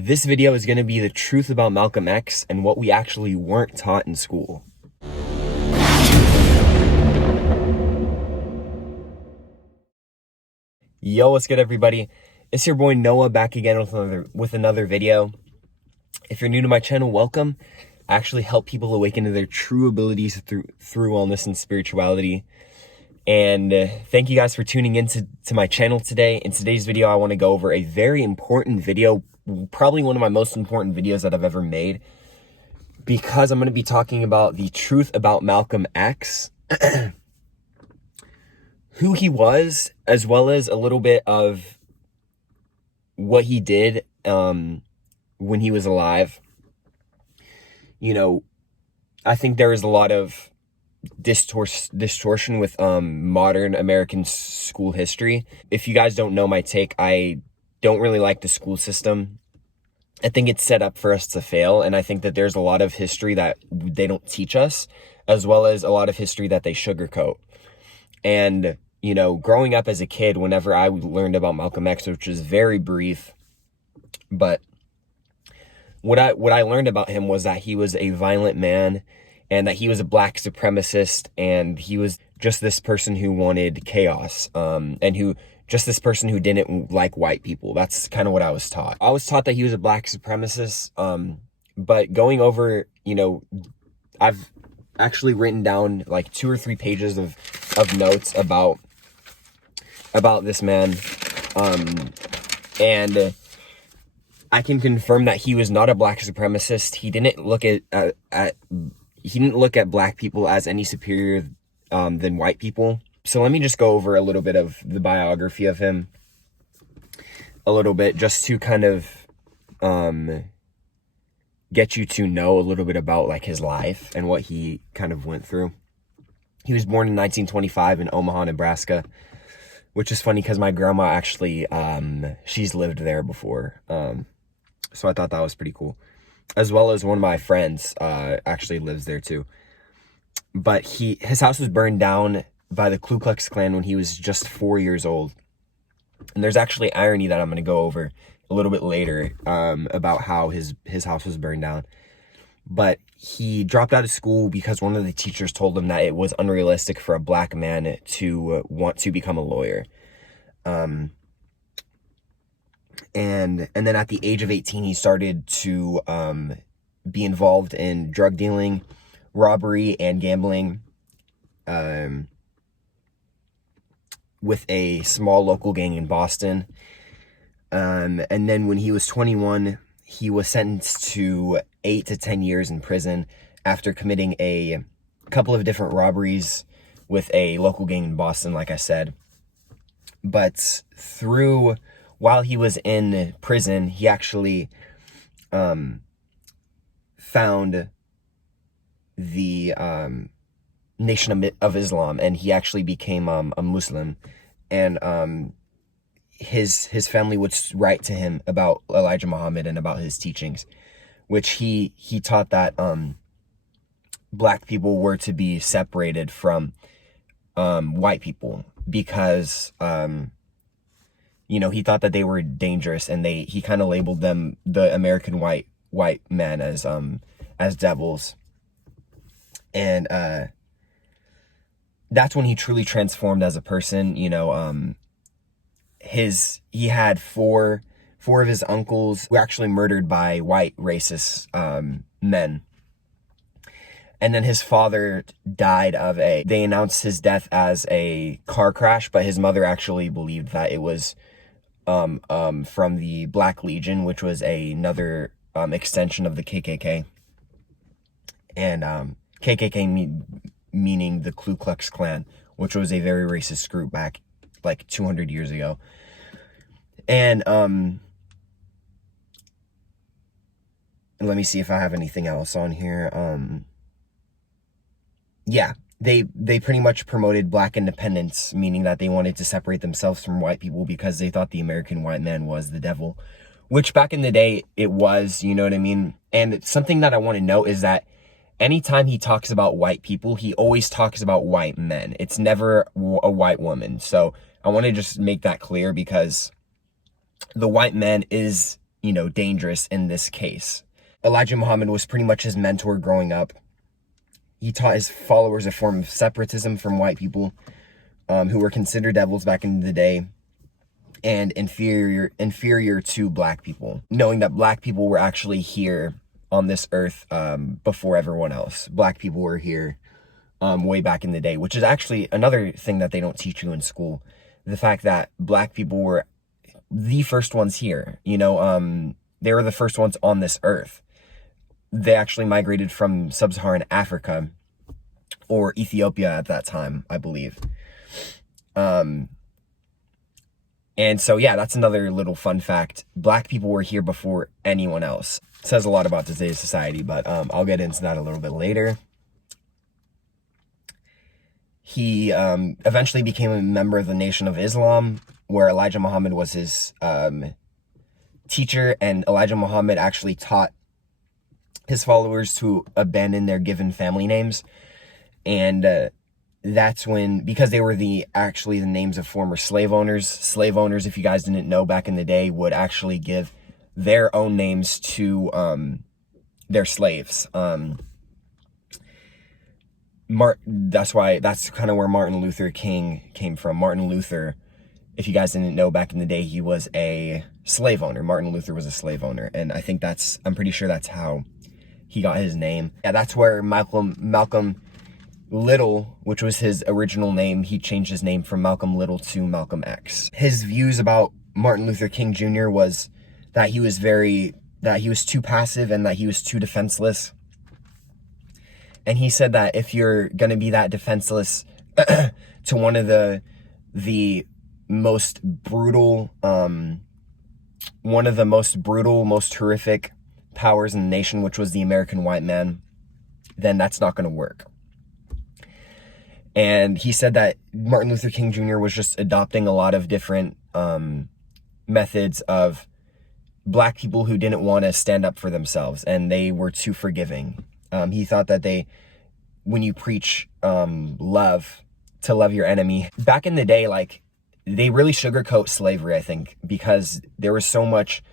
This video is going to be the truth about Malcolm X and what we actually weren't taught in school. Yo, what's good, everybody? It's your boy Noah back again with another video. If you're new to my channel, welcome. I actually help people awaken to their true abilities through wellness and spirituality. And thank you guys for tuning into my channel today. In today's video, I want to go over a very important video, probably one of my most important videos that I've ever made, because I'm going to be talking about the truth about Malcolm X, who he was, as well as a little bit of what he did when he was alive. You know, I think there is a lot of distortion with modern American school history. If you guys don't know my take, I don't really like the school system. I think it's set up for us to fail, and I think that there's a lot of history that they don't teach us, as well as a lot of history that they sugarcoat. And, you know, growing up as a kid, whenever I learned about Malcolm X, which is very brief, but what I learned about him was that he was a violent man, and that he was a black supremacist, and he was just this person who wanted chaos, and who just this person who didn't like white people. That's kind of what I was taught. I was taught that he was a black supremacist, but going over, you know, I've actually written down like 2 or 3 pages of notes about this man, and I can confirm that he was not a black supremacist. He didn't look at black people as any superior than white people. So let me just go over a little bit of the biography of him, a little bit, just to kind of get you to know a little bit about like his life and what he kind of went through. He was born in 1925 in Omaha, Nebraska, which is funny because my grandma actually, she's lived there before. So I thought that was pretty cool. As well as one of my friends actually lives there too. But his house was burned down by the Ku Klux Klan when he was just 4 years old. And there's actually irony that I'm going to go over a little bit later about how his house was burned down. But he dropped out of school because one of the teachers told him that it was unrealistic for a black man to want to become a lawyer. And then at the age of 18, he started to be involved in drug dealing, robbery, and gambling with a small local gang in Boston. And then when he was 21, he was sentenced to 8 to 10 years in prison after committing a couple of different robberies with a local gang in Boston, like I said. But while he was in prison, he actually found the Nation of Islam, and he actually became a Muslim. And his family would write to him about Elijah Muhammad and about his teachings, which he taught that black people were to be separated from white people because you know, he thought that they were dangerous, and he kind of labeled them, the American white men, as devils. And that's when he truly transformed as a person. You know, he had four of his uncles were actually murdered by white racist men. And then his father died they announced his death as a car crash, but his mother actually believed that it was from the Black Legion, which was another extension of the KKK. And KKK meaning the Ku Klux Klan, which was a very racist group back like 200 years ago. And let me see if I have anything else on here. Yeah, they pretty much promoted black independence, meaning that they wanted to separate themselves from white people because they thought the American white man was the devil, which back in the day it was, you know what I mean? And something that I want to note is that anytime he talks about white people, he always talks about white men. It's never a white woman. So I want to just make that clear, because the white man is dangerous in this case. Elijah Muhammad was pretty much his mentor growing up. He taught his followers a form of separatism from white people, who were considered devils back in the day, and inferior to black people, knowing that black people were actually here on this earth before everyone else. Black people were here way back in the day, which is actually another thing that they don't teach you in school. The fact that black people were the first ones here, they were the first ones on this earth. They actually migrated from sub-Saharan Africa, or Ethiopia at that time, I believe. And so, yeah, that's another little fun fact. Black people were here before anyone else. It says a lot about today's society, but I'll get into that a little bit later. He eventually became a member of the Nation of Islam, where Elijah Muhammad was his teacher, and Elijah Muhammad actually taught his followers to abandon their given family names. And that's when, because they were actually the names of former slave owners. Slave owners, if you guys didn't know, back in the day would actually give their own names to their slaves. That's kind of where Martin Luther King came from. Martin Luther, if you guys didn't know, back in the day, he was a slave owner. Martin Luther was a slave owner. And I'm pretty sure that's how he got his name. Yeah, that's where Malcolm Little, which was his original name, he changed his name from Malcolm Little to Malcolm X. His views about Martin Luther King Jr. was that he was too passive and that he was too defenseless. And he said that if you're going to be that defenseless to one of the most brutal, most horrific powers in the nation, which was the American white man, then that's not going to work. And he said that Martin Luther King Jr. was just adopting a lot of different methods of black people who didn't want to stand up for themselves, and they were too forgiving. He thought that when you preach love, to love your enemy. Back in the day, they really sugarcoat slavery, I think, because there was so much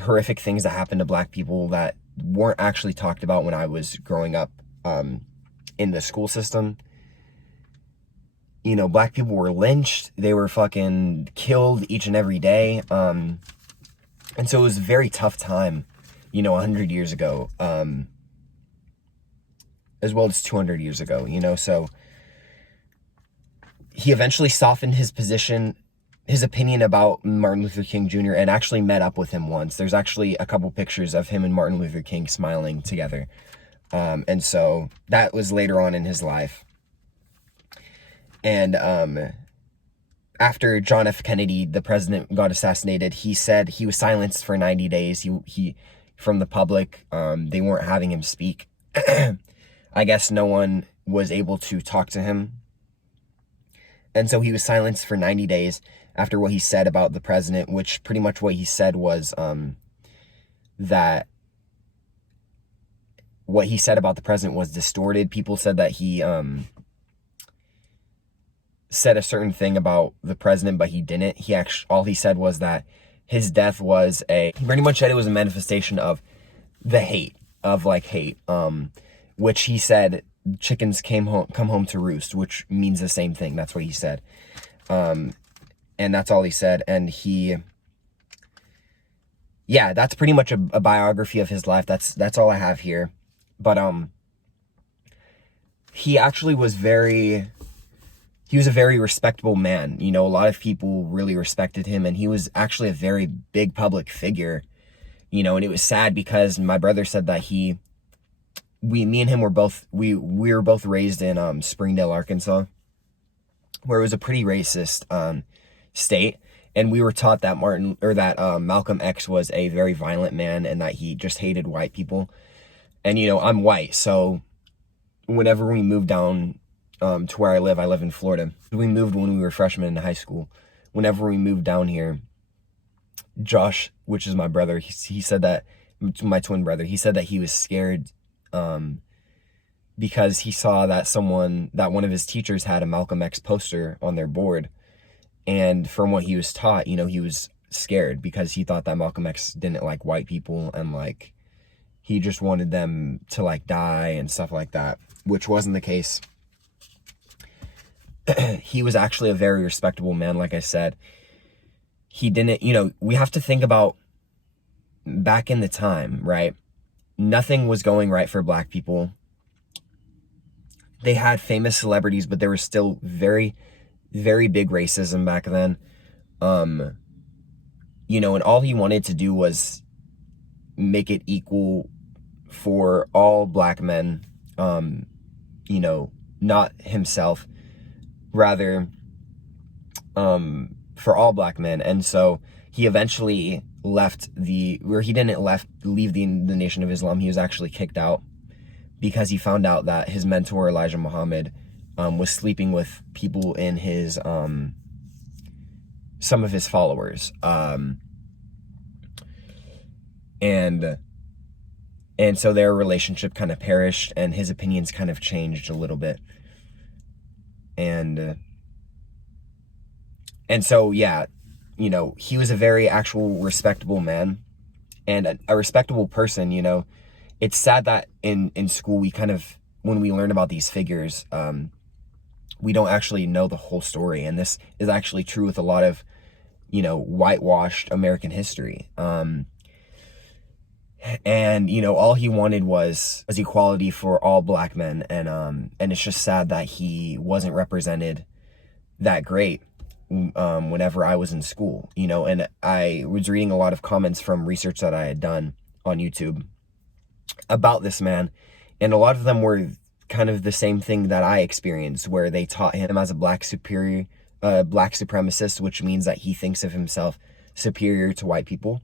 horrific things that happened to black people that weren't actually talked about when I was growing up in the school system. Black people were lynched. They were fucking killed each and every day. And so it was a very tough time, 100 years ago, as well as 200 years ago, so he eventually softened his opinion about Martin Luther King Jr. and actually met up with him once. There's actually a couple pictures of him and Martin Luther King smiling together. And so that was later on in his life. And after John F. Kennedy, the president, got assassinated, he said he was silenced for 90 days. He from the public, they weren't having him speak. I guess no one was able to talk to him. And so he was silenced for 90 days after what he said about the president, which pretty much what he said was that what he said about the president was distorted. People said that he said a certain thing about the president, but he didn't. All he said was that his death was he pretty much said it was a manifestation of the hate, which he said chickens come home to roost, which means the same thing. That's what he said. And that's all he said. And that's pretty much a biography of his life. That's all I have here. But he actually was a very respectable man. A lot of people really respected him, and he was actually a very big public figure, and it was sad because my brother said that me and him were both raised in Springdale, Arkansas, where it was a pretty racist state, and we were taught that Malcolm X was a very violent man and that he just hated white people. And I'm white, so whenever we moved down to where I live in Florida. We moved when we were freshmen in high school. Whenever we moved down here, Josh, which is my brother, he said that, my twin brother, he said that he was scared because he saw that one of his teachers had a Malcolm X poster on their board. And from what he was taught, he was scared because he thought that Malcolm X didn't like white people, and like he just wanted them to like die and stuff like that, which wasn't the case. He was actually a very respectable man, like I said. He didn't, we have to think about back in the time, right? Nothing was going right for black people. They had famous celebrities, but there was still very, very big racism back then. And all he wanted to do was make it equal for all black men, not himself, rather, for all black men. And so he eventually he didn't leave the Nation of Islam. He was actually kicked out because he found out that his mentor, Elijah Muhammad, was sleeping with people in his, some of his followers. And so their relationship kind of perished, and his opinions kind of changed a little bit. And so, yeah, he was a very actual respectable man and a respectable person. It's sad that in school when we learn about these figures, we don't actually know the whole story. And this is actually true with a lot of, whitewashed American history. And, all he wanted was equality for all black men. And it's just sad that he wasn't represented that great whenever I was in school, and I was reading a lot of comments from research that I had done on YouTube about this man. And a lot of them were kind of the same thing that I experienced, where they taught him as a black supremacist, which means that he thinks of himself superior to white people,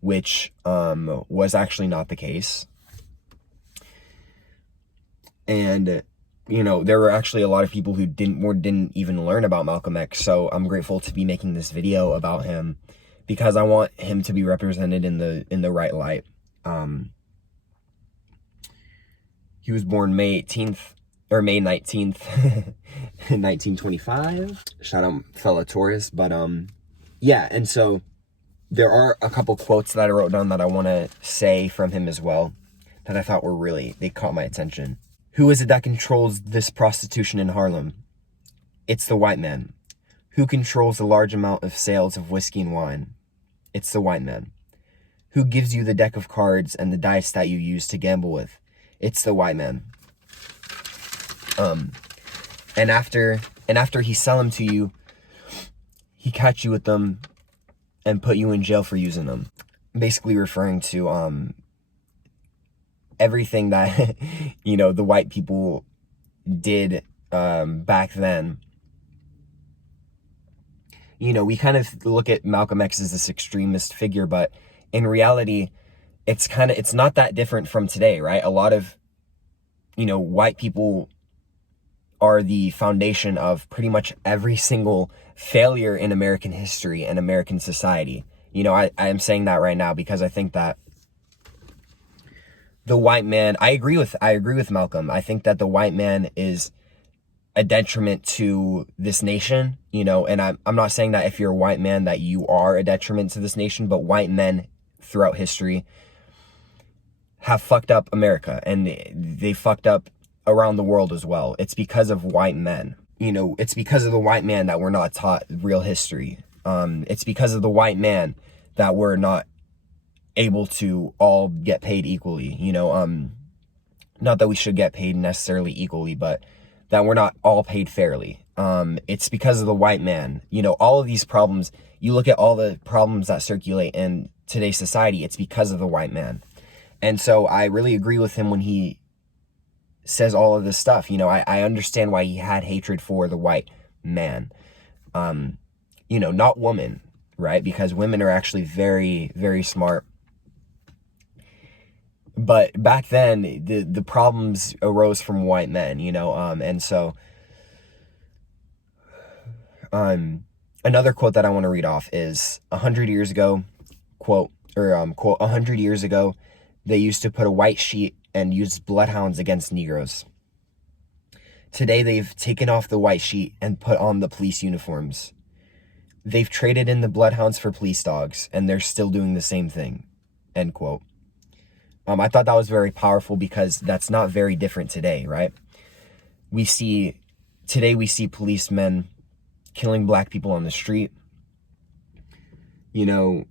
which was actually not the case. And there were actually a lot of people who didn't even learn about Malcolm X. So I'm grateful to be making this video about him, because I want him to be represented in the right light. He was born May 19th, 1925. Shout out fellow Taurus. But yeah, and so there are a couple quotes that I wrote down that I want to say from him as well, that I thought they caught my attention. Who is it that controls this prostitution in Harlem? It's the white man. Who controls the large amount of sales of whiskey and wine? It's the white man. Who gives you the deck of cards and the dice that you use to gamble with? It's the white man. And after he sell them to you, he catch you with them and put you in jail for using them. Basically referring to everything that the white people did back then. We kind of look at Malcolm X as this extremist figure, but in reality, it's not that different from today, right? A lot of white people are the foundation of pretty much every single failure in American history and American society. I am saying that right now because I think that the white man, I agree with Malcolm. I think that the white man is a detriment to this nation, and I'm not saying that if you're a white man that you are a detriment to this nation, but white men throughout history have fucked up America, and they fucked up around the world as well. It's because of white men. It's because of the white man that we're not taught real history. It's because of the white man that we're not able to all get paid equally. Not that we should get paid necessarily equally, but that we're not all paid fairly. It's because of the white man. All of these problems, you look at all the problems that circulate in today's society, it's because of the white man. And so I really agree with him when he says all of this stuff. I understand why he had hatred for the white man. Not woman, right? Because women are actually very, very smart. But back then, the problems arose from white men, and so another quote that I want to read off is 100 years ago, quote, 100 years ago, they used to put a white sheet and use bloodhounds against Negroes. Today, they've taken off the white sheet and put on the police uniforms. They've traded in the bloodhounds for police dogs, and they're still doing the same thing, end quote. I thought that was very powerful because that's not very different today, right? Today we see policemen killing black people on the street. You know,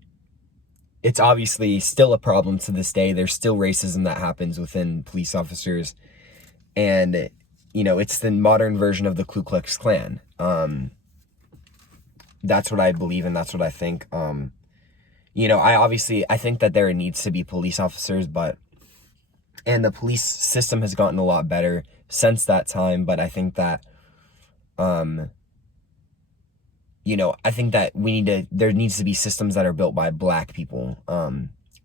it's obviously still a problem to this day. There's still racism that happens within police officers. And, it's the modern version of the Ku Klux Klan. That's what I believe and that's what I think. I think that there needs to be police officers, and the police system has gotten a lot better since that time. But I think that, I think that there needs to be systems that are built by black people,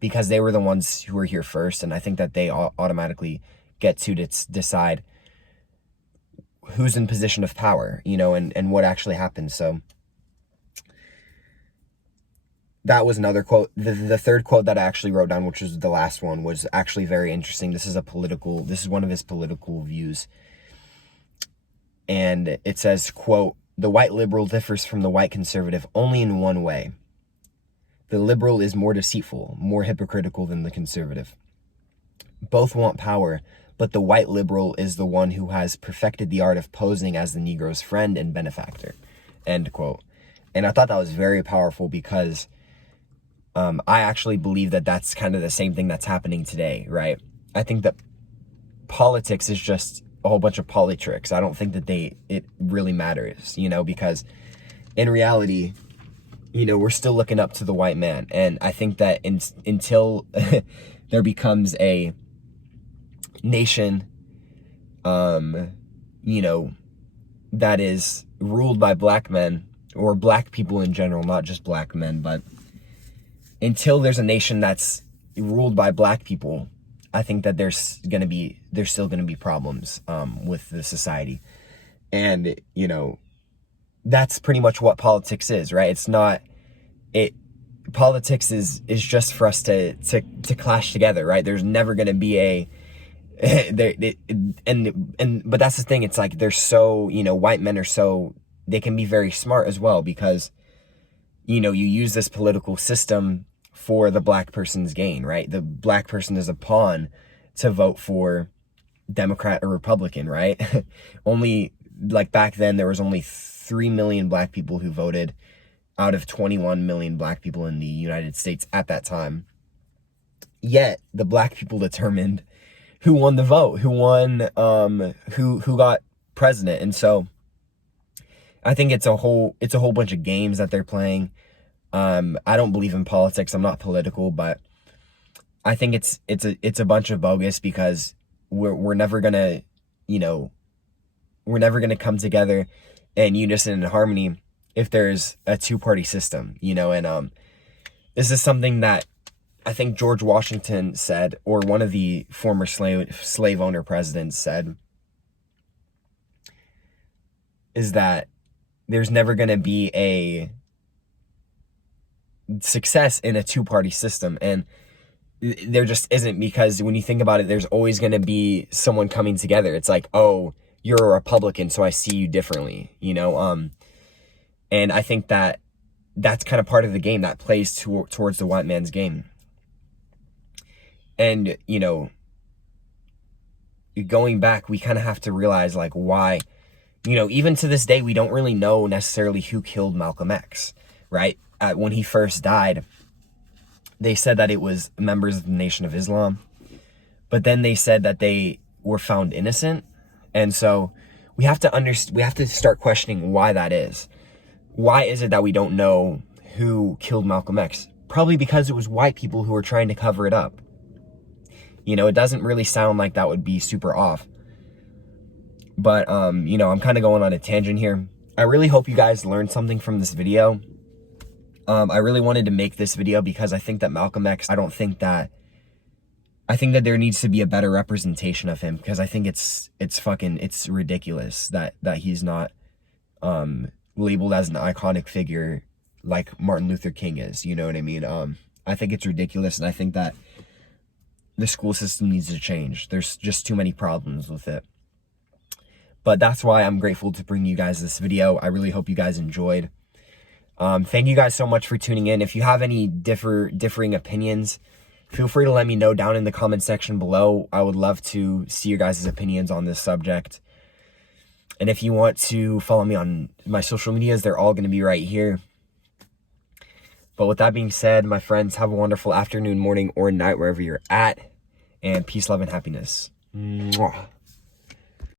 because they were the ones who were here first. And I think that they automatically get to decide who's in position of power, and what actually happens. So that was another quote. The third quote that I actually wrote down, which was the last one, was actually very interesting. This is one of his political views. And it says, quote, "The white liberal differs from the white conservative only in one way. The liberal is more deceitful, more hypocritical than the conservative. Both want power, but the white liberal is the one who has perfected the art of posing as the Negro's friend and benefactor," end quote. And I thought that was very powerful because I actually believe that that's kind of the same thing that's happening today, right? I think that politics is just a whole bunch of politricks. I don't think that it really matters, because in reality, we're still looking up to the white man. And I think that until there becomes a nation, that is ruled by black men, or black people in general, not just black men, but until there's a nation that's ruled by black people, I think that there's still going to be problems with the society. And, that's pretty much what politics is, right? It's not politics is just for us to clash together, right? There's never going to be but that's the thing. It's like, they're so, white men are so, they can be very smart as well, because you use this political system for the black person's gain, right? The black person is a pawn to vote for Democrat or Republican, right? Only, like, back then, there was only 3 million black people who voted out of 21 million black people in the United States at that time. Yet, the black people determined who won the vote, who got president. And so, I think it's a whole bunch of games that they're playing. I don't believe in politics. I'm not political, but I think it's a bunch of bogus, because we're never gonna come together in unison and harmony if there's a two-party system, and this is something that I think George Washington said, or one of the former slave owner presidents said, is that there's never going to be a success in a two-party system. And there just isn't, because when you think about it, there's always going to be someone coming together. It's like, oh, you're a Republican, so I see you differently, and I think that that's kind of part of the game that plays towards the white man's game. And, going back, we kind of have to realize, like, why, even to this day, we don't really know necessarily who killed Malcolm X, right? When he first died, they said that it was members of the Nation of Islam, but then they said that they were found innocent. And so we have to start questioning why that is. Why is it that we don't know who killed Malcolm X? Probably because it was white people who were trying to cover it up. It doesn't really sound like that would be super off. But, I'm kind of going on a tangent here. I really hope you guys learned something from this video. I really wanted to make this video because I think that Malcolm X, I think that there needs to be a better representation of him, because I think it's ridiculous that he's not labeled as an iconic figure like Martin Luther King is, you know what I mean? I think it's ridiculous, and I think that the school system needs to change. There's just too many problems with it. But that's why I'm grateful to bring you guys this video. I really hope you guys enjoyed. Thank you guys so much for tuning in. If you have any differing opinions, feel free to let me know down in the comment section below. I would love to see your guys' opinions on this subject. And if you want to follow me on my social medias, they're all going to be right here. But with that being said, my friends, have a wonderful afternoon, morning, or night, wherever you're at. And peace, love, and happiness. Mwah.